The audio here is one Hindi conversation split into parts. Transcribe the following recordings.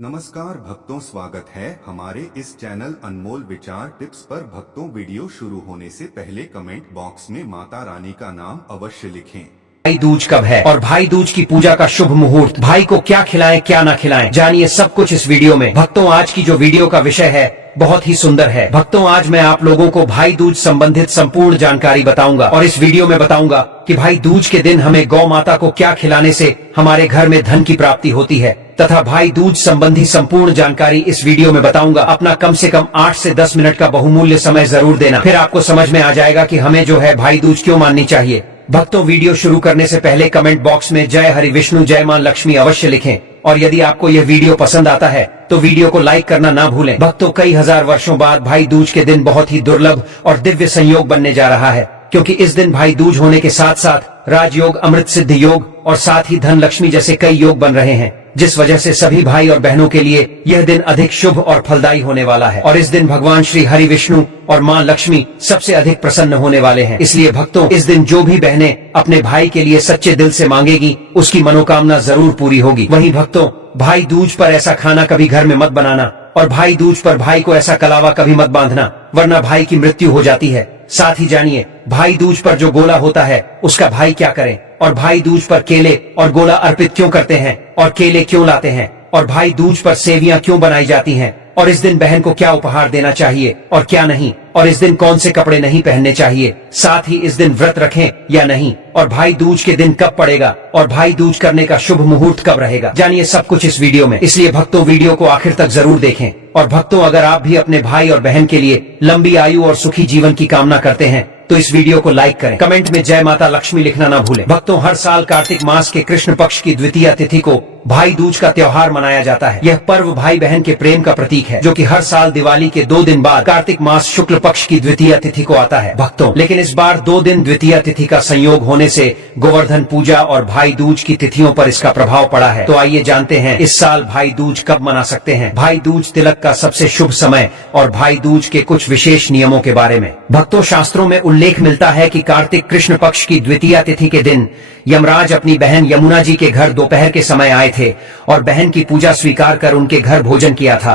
नमस्कार भक्तों, स्वागत है हमारे इस चैनल अनमोल विचार टिप्स पर। भक्तों, वीडियो शुरू होने से पहले कमेंट बॉक्स में माता रानी का नाम अवश्य लिखें। भाई दूज कब है और भाई दूज की पूजा का शुभ मुहूर्त, भाई को क्या खिलाएं क्या ना खिलाएं, जानिए सब कुछ इस वीडियो में। भक्तों, आज की जो वीडियो का विषय है बहुत ही सुंदर है। भक्तों, आज मैं आप लोगों को भाई दूज संबंधित संपूर्ण जानकारी बताऊंगा और इस वीडियो में बताऊंगा कि भाई दूज के दिन हमें गौ माता को क्या खिलाने से हमारे घर में धन की प्राप्ति होती है, तथा भाई दूज संबंधी संपूर्ण जानकारी इस वीडियो में बताऊंगा। अपना कम से कम 8 से 10 मिनट का बहुमूल्य समय जरूर देना, फिर आपको समझ में आ जाएगा कि हमें जो है भाई दूज क्यों माननी चाहिए। भक्तों, वीडियो शुरू करने से पहले कमेंट बॉक्स में जय हरि विष्णु जय मां लक्ष्मी अवश्य लिखें और यदि आपको यह वीडियो पसंद आता है तो वीडियो को लाइक करना ना भूलें। भक्तों, कई हजार वर्षों बाद भाई दूज के दिन बहुत ही दुर्लभ और दिव्य संयोग बनने जा रहा है, क्योंकि इस दिन भाई दूज होने के साथ साथ राजयोग, अमृत सिद्ध योग और साथ ही धन लक्ष्मी जैसे कई योग बन रहे हैं, जिस वजह से सभी भाई और बहनों के लिए यह दिन अधिक शुभ और फलदायी होने वाला है। और इस दिन भगवान श्री हरि विष्णु और मां लक्ष्मी सबसे अधिक प्रसन्न होने वाले हैं। इसलिए भक्तों, इस दिन जो भी बहनें अपने भाई के लिए सच्चे दिल से मांगेगी उसकी मनोकामना जरूर पूरी होगी। वहीं भक्तों, भाई दूज पर ऐसा खाना कभी घर में मत बनाना और भाई दूज पर भाई को ऐसा कलावा कभी मत बांधना, वरना भाई की मृत्यु हो जाती है। साथ ही जानिए भाई दूज पर जो गोला होता है उसका भाई क्या करें और भाई दूज पर केले और गोला अर्पित क्यों करते हैं और केले क्यों लाते हैं और भाई दूज पर सेवियां क्यों बनाई जाती हैं और इस दिन बहन को क्या उपहार देना चाहिए और क्या नहीं, और इस दिन कौन से कपड़े नहीं पहनने चाहिए, साथ ही इस दिन व्रत रखें या नहीं, और भाई दूज के दिन कब पड़ेगा और भाई दूज करने का शुभ मुहूर्त कब रहेगा, जानिए सब कुछ इस वीडियो में। इसलिए भक्तों, वीडियो को आखिर तक जरूर देखें। और भक्तों, अगर आप भी अपने भाई और बहन के लिए लंबी आयु और सुखी जीवन की कामना करते हैं तो इस वीडियो को लाइक करें, कमेंट में जय माता लक्ष्मी लिखना ना भूलें। भक्तों, हर साल कार्तिक मास के कृष्ण पक्ष की द्वितीय तिथि को भाई दूज का त्योहार मनाया जाता है। यह पर्व भाई बहन के प्रेम का प्रतीक है, जो कि हर साल दिवाली के 2 दिन बाद कार्तिक मास शुक्ल पक्ष की द्वितीय तिथि को आता है। भक्तों, लेकिन इस बार 2 दिन द्वितीय तिथि का संयोग होने से गोवर्धन पूजा और भाई दूज की तिथियों पर इसका प्रभाव पड़ा है। तो आइए जानते हैं इस साल भाई दूज कब मना सकते हैं, भाई दूज तिलक का सबसे शुभ समय और भाई दूज के कुछ विशेष नियमों के बारे में। भक्तों, शास्त्रों में उल्लेख मिलता है कि कार्तिक कृष्ण पक्ष की द्वितीय तिथि के दिन यमराज अपनी बहन यमुना जी के घर दोपहर के समय आए थे और बहन की पूजा स्वीकार कर उनके घर भोजन किया था।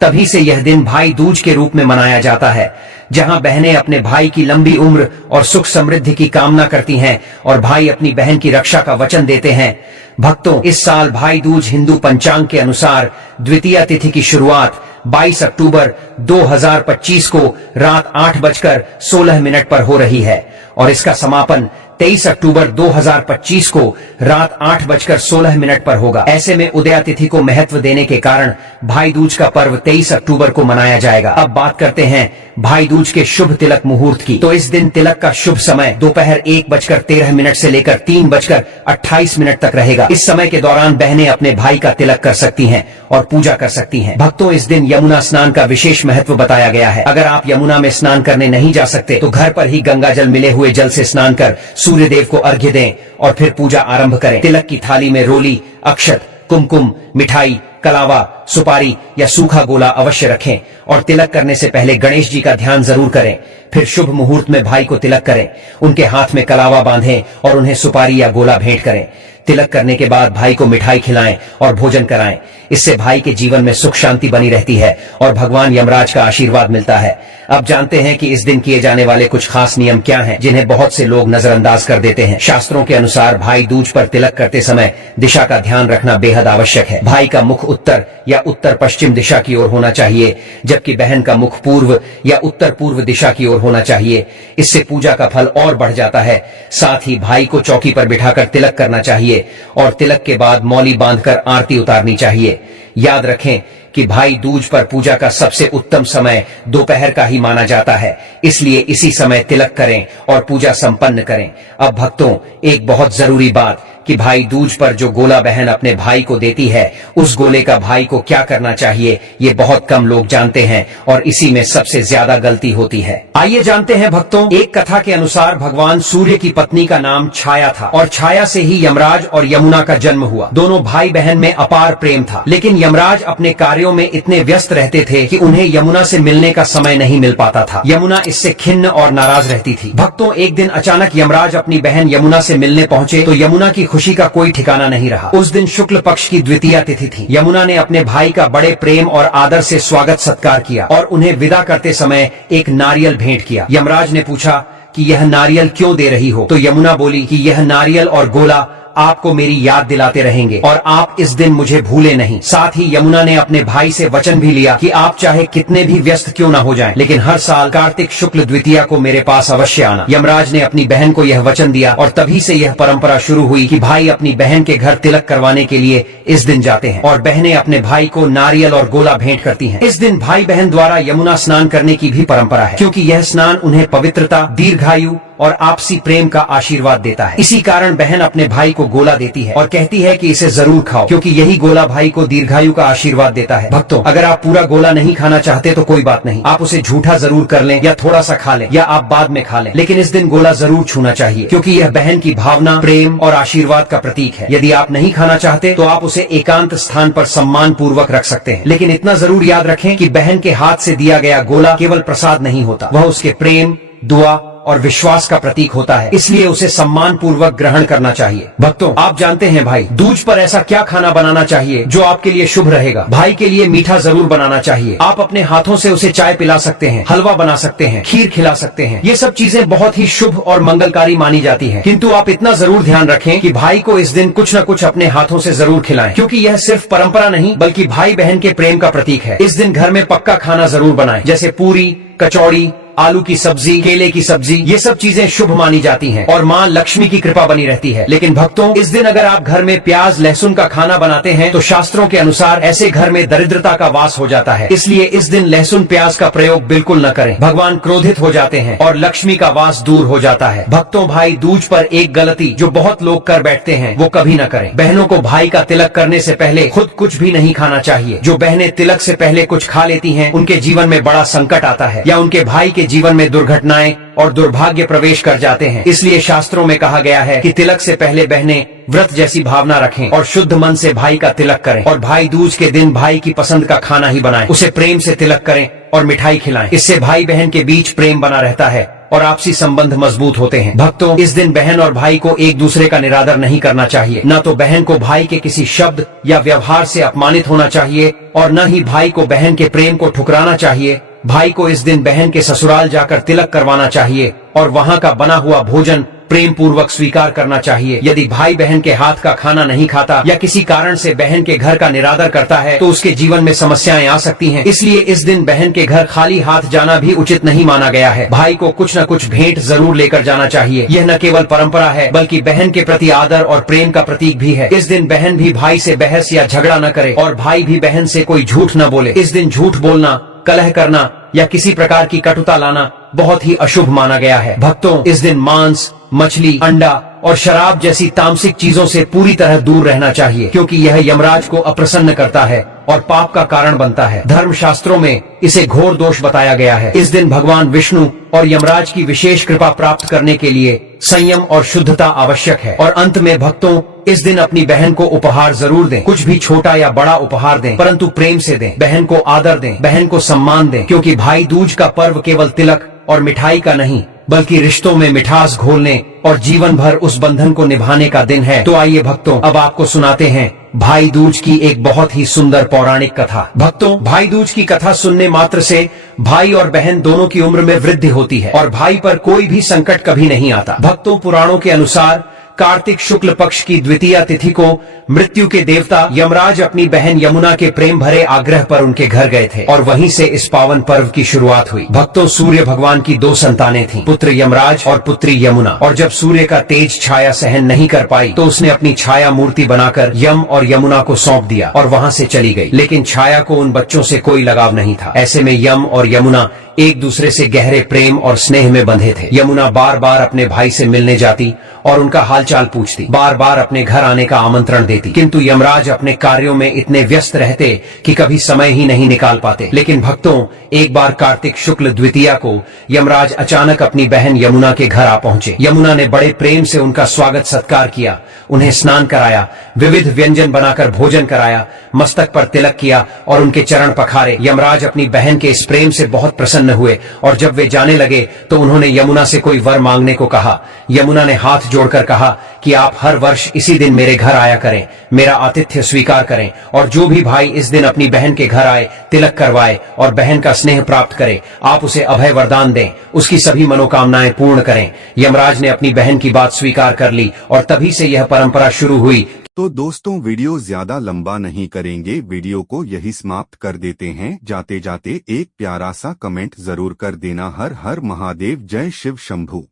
तभी से यह दिन भाई दूज के रूप में मनाया जाता है, जहां बहनें अपने भाई की लंबी उम्र और सुख समृद्धि की कामना करती हैं और भाई अपनी बहन की रक्षा का वचन देते हैं। भक्तों, इस साल भाई दूज हिंदू पंचांग के अनुसार द्वितीय तिथि की शुरुआत 22 अक्टूबर 2025 को रात 8:16 पर हो रही है और इसका समापन 23 अक्टूबर 2025 को रात 8:16 पर होगा। ऐसे में उदया तिथि को महत्व देने के कारण भाई दूज का पर्व 23 अक्टूबर को मनाया जाएगा। अब बात करते हैं भाई दूज के शुभ तिलक मुहूर्त की। तो इस दिन तिलक का शुभ समय दोपहर 1:13 से लेकर 3:28 तक रहेगा। इस समय के दौरान बहनें अपने भाई का तिलक कर सकती हैं और पूजा कर सकती हैं। भक्तों, इस दिन यमुना स्नान का विशेष महत्व बताया गया है। अगर आप यमुना में स्नान करने नहीं जा सकते तो घर पर ही गंगा जल मिले हुए जल से स्नान कर सूर्य देव को अर्घ्य दें और फिर पूजा आरंभ करें। तिलक की थाली में रोली, अक्षत, कुमकुम, मिठाई, कलावा, सुपारी या सूखा गोला अवश्य रखें और तिलक करने से पहले गणेश जी का ध्यान जरूर करें। फिर शुभ मुहूर्त में भाई को तिलक करें, उनके हाथ में कलावा बांधें और उन्हें सुपारी या गोला भेंट करें। तिलक करने के बाद भाई को मिठाई खिलाएं और भोजन कराएं। इससे भाई के जीवन में सुख शांति बनी रहती है और भगवान यमराज का आशीर्वाद मिलता है। अब जानते हैं कि इस दिन किए जाने वाले कुछ खास नियम क्या हैं, जिन्हें बहुत से लोग नजरअंदाज कर देते हैं। शास्त्रों के अनुसार भाई दूज पर तिलक करते समय दिशा का ध्यान रखना बेहद आवश्यक है। भाई का मुख उत्तर या उत्तर पश्चिम दिशा की ओर होना चाहिए, जबकि बहन का मुख पूर्व या उत्तर पूर्व दिशा की ओर होना चाहिए। इससे पूजा का फल और बढ़ जाता है। साथ ही भाई को चौकी पर बिठाकर तिलक करना चाहिए और तिलक के बाद मौली बांधकर आरती उतारनी चाहिए। याद रखें कि भाई दूज पर पूजा का सबसे उत्तम समय दोपहर का ही माना जाता है, इसलिए इसी समय तिलक करें और पूजा संपन्न करें। अब भक्तों, एक बहुत जरूरी बात कि भाई दूज पर जो गोला बहन अपने भाई को देती है उस गोले का भाई को क्या करना चाहिए, ये बहुत कम लोग जानते हैं और इसी में सबसे ज्यादा गलती होती है। आइए जानते हैं भक्तों, एक कथा के अनुसार भगवान सूर्य की पत्नी का नाम छाया था और छाया से ही यमराज और यमुना का जन्म हुआ। दोनों भाई बहन में अपार प्रेम था, लेकिन यमराज अपने कार्यों में इतने व्यस्त रहते थे कि उन्हें यमुना से मिलने का समय नहीं मिल पाता था। यमुना इससे खिन्न और नाराज रहती थी। भक्तों, एक दिन अचानक यमराज अपनी बहन यमुना से मिलने पहुंचे तो यमुना की खुशी का कोई ठिकाना नहीं रहा। उस दिन शुक्ल पक्ष की द्वितीया तिथि थी। यमुना ने अपने भाई का बड़े प्रेम और आदर से स्वागत सत्कार किया और उन्हें विदा करते समय एक नारियल भेंट किया। यमराज ने पूछा कि यह नारियल क्यों दे रही हो? तो यमुना बोली कि यह नारियल और गोला आपको मेरी याद दिलाते रहेंगे और आप इस दिन मुझे भूले नहीं। साथ ही यमुना ने अपने भाई से वचन भी लिया कि आप चाहे कितने भी व्यस्त क्यों न हो जाएं, लेकिन हर साल कार्तिक शुक्ल द्वितीया को मेरे पास अवश्य आना। यमराज ने अपनी बहन को यह वचन दिया और तभी से यह परंपरा शुरू हुई कि भाई अपनी बहन के घर तिलक करवाने के लिए इस दिन जाते हैं और बहनें अपने भाई को नारियल और गोला भेंट करती हैं। इस दिन भाई बहन द्वारा यमुना स्नान करने की भी परंपरा है, क्योंकि यह स्नान उन्हें पवित्रता, दीर्घायु और आपसी प्रेम का आशीर्वाद देता है। इसी कारण बहन अपने भाई को गोला देती है और कहती है कि इसे जरूर खाओ, क्योंकि यही गोला भाई को दीर्घायु का आशीर्वाद देता है। भक्तों, अगर आप पूरा गोला नहीं खाना चाहते तो कोई बात नहीं, आप उसे झूठा जरूर कर लें या थोड़ा सा खा लें या आप बाद में खा लें, लेकिन इस दिन गोला जरूर छूना चाहिए, क्योंकि यह बहन की भावना, प्रेम और आशीर्वाद का प्रतीक है। यदि आप नहीं खाना चाहते तो आप उसे एकांत स्थान पर सम्मान पूर्वक रख सकते हैं, लेकिन इतना जरूर याद रखें कि बहन के हाथ से दिया गया गोला केवल प्रसाद नहीं होता, वह उसके प्रेम, दुआ और विश्वास का प्रतीक होता है, इसलिए उसे सम्मान पूर्वक ग्रहण करना चाहिए। भक्तों, आप जानते हैं भाई दूज पर ऐसा क्या खाना बनाना चाहिए जो आपके लिए शुभ रहेगा? भाई के लिए मीठा जरूर बनाना चाहिए। आप अपने हाथों से उसे चाय पिला सकते हैं, हलवा बना सकते हैं, खीर खिला सकते हैं। ये सब चीजें बहुत ही शुभ और मंगलकारी मानी जाती हैं, किंतु आप इतना जरूर ध्यान रखें कि भाई को इस दिन कुछ न कुछ अपने हाथों से जरूर खिलाएं, क्योंकि यह सिर्फ परंपरा नहीं बल्कि भाई बहन के प्रेम का प्रतीक है। इस दिन घर में पक्का खाना जरूर बनाएं, जैसे पूरी, कचौड़ी, आलू की सब्जी, केले की सब्जी। ये सब चीजें शुभ मानी जाती हैं और माँ लक्ष्मी की कृपा बनी रहती है। लेकिन भक्तों, इस दिन अगर आप घर में प्याज, लहसुन का खाना बनाते हैं तो शास्त्रों के अनुसार ऐसे घर में दरिद्रता का वास हो जाता है, इसलिए इस दिन लहसुन प्याज का प्रयोग बिल्कुल न करें। भगवान क्रोधित हो जाते हैं और लक्ष्मी का वास दूर हो जाता है। भक्तों, भाई दूज पर एक गलती जो बहुत लोग कर बैठते हैं वो कभी न करें। बहनों को भाई का तिलक करने से पहले खुद कुछ भी नहीं खाना चाहिए। जो बहनें तिलक से पहले कुछ खा लेती हैं उनके जीवन में बड़ा संकट आता है या उनके भाई के जीवन में दुर्घटनाएं और दुर्भाग्य प्रवेश कर जाते हैं। इसलिए शास्त्रों में कहा गया है कि तिलक से पहले बहनें व्रत जैसी भावना रखें और शुद्ध मन से भाई का तिलक करें और भाई दूज के दिन भाई की पसंद का खाना ही बनाएं, उसे प्रेम से तिलक करें और मिठाई खिलाएं। इससे भाई बहन के बीच प्रेम बना रहता है और आपसी संबंध मजबूत होते हैं। भक्तों, इस दिन बहन और भाई को एक दूसरे का निरादर नहीं करना चाहिए। न तो बहन को भाई के किसी शब्द या व्यवहार से अपमानित होना चाहिए और न ही भाई को बहन के प्रेम को ठुकराना चाहिए। भाई को इस दिन बहन के ससुराल जाकर तिलक करवाना चाहिए और वहाँ का बना हुआ भोजन प्रेम पूर्वक स्वीकार करना चाहिए। यदि भाई बहन के हाथ का खाना नहीं खाता या किसी कारण से बहन के घर का निरादर करता है तो उसके जीवन में समस्याएं आ सकती हैं। इसलिए इस दिन बहन के घर खाली हाथ जाना भी उचित नहीं माना गया है। भाई को कुछ न कुछ भेंट जरूर लेकर जाना चाहिए। यह न केवल परंपरा है बल्कि बहन के प्रति आदर और प्रेम का प्रतीक भी है। इस दिन बहन भी भाई से बहस या झगड़ा न करे और भाई भी बहन से कोई झूठ न बोले। इस दिन झूठ बोलना, कलह करना या किसी प्रकार की कटुता लाना बहुत ही अशुभ माना गया है। भक्तों, इस दिन मांस, मछली, अंडा और शराब जैसी तामसिक चीजों से पूरी तरह दूर रहना चाहिए, क्योंकि यह यमराज को अप्रसन्न करता है और पाप का कारण बनता है। धर्म शास्त्रों में इसे घोर दोष बताया गया है। इस दिन भगवान विष्णु और यमराज की विशेष कृपा प्राप्त करने के लिए संयम और शुद्धता आवश्यक है। और अंत में भक्तों, इस दिन अपनी बहन को उपहार जरूर दें। कुछ भी छोटा या बड़ा उपहार दें, परंतु प्रेम से दें। बहन को आदर दें, बहन को सम्मान दें, क्योंकि भाई दूज का पर्व केवल तिलक और मिठाई का नहीं बल्कि रिश्तों में मिठास घोलने और जीवन भर उस बंधन को निभाने का दिन है। तो आइए भक्तों, अब आपको सुनाते हैं भाई दूज की एक बहुत ही सुंदर पौराणिक कथा। भक्तों, भाई दूज की कथा सुनने मात्र से भाई और बहन दोनों की उम्र में वृद्धि होती है और भाई पर कोई भी संकट कभी नहीं आता। भक्तों, पुराणों के अनुसार कार्तिक शुक्ल पक्ष की द्वितीया तिथि को मृत्यु के देवता यमराज अपनी बहन यमुना के प्रेम भरे आग्रह पर उनके घर गए थे और वहीं से इस पावन पर्व की शुरुआत हुई। भक्तों, सूर्य भगवान की 2 संतानें थीं, पुत्र यमराज और पुत्री यमुना। और जब सूर्य का तेज छाया सहन नहीं कर पाई तो उसने अपनी छाया मूर्ति बनाकर यम और यमुना को सौंप दिया और वहाँ से चली गई। लेकिन छाया को उन बच्चों से कोई लगाव नहीं था। ऐसे में यम और यमुना एक दूसरे से गहरे प्रेम और स्नेह में बंधे थे। यमुना बार बार अपने भाई से मिलने जाती और उनका हालचाल पूछती, बार बार अपने घर आने का आमंत्रण देती, किंतु यमराज अपने कार्यों में इतने व्यस्त रहते कि कभी समय ही नहीं निकाल पाते। लेकिन भक्तों, एक बार कार्तिक शुक्ल द्वितीया को यमराज अचानक अपनी बहन यमुना के घर आ पहुंचे। यमुना ने बड़े प्रेम से उनका स्वागत सत्कार किया, उन्हें स्नान कराया, विविध व्यंजन बनाकर भोजन कराया, मस्तक पर तिलक किया और उनके चरण पखारे। यमराज अपनी बहन के इस प्रेम से बहुत प्रसन्न प्रसन्न हुए और जब वे जाने लगे तो उन्होंने यमुना से कोई वर मांगने को कहा। यमुना ने हाथ जोड़कर कहा कि आप हर वर्ष इसी दिन मेरे घर आया करें, मेरा आतिथ्य स्वीकार करें और जो भी भाई इस दिन अपनी बहन के घर आए, तिलक करवाए और बहन का स्नेह प्राप्त करे, आप उसे अभय वरदान दें, उसकी सभी मनोकामनाएं पूर्ण करें। यमराज ने अपनी बहन की बात स्वीकार कर ली और तभी से यह परंपरा शुरू हुई। तो दोस्तों वीडियो ज्यादा लंबा नहीं करेंगे, वीडियो को यही समाप्त कर देते हैं। जाते जाते एक प्यारा सा कमेंट जरूर कर देना। हर हर महादेव, जय शिव शंभू।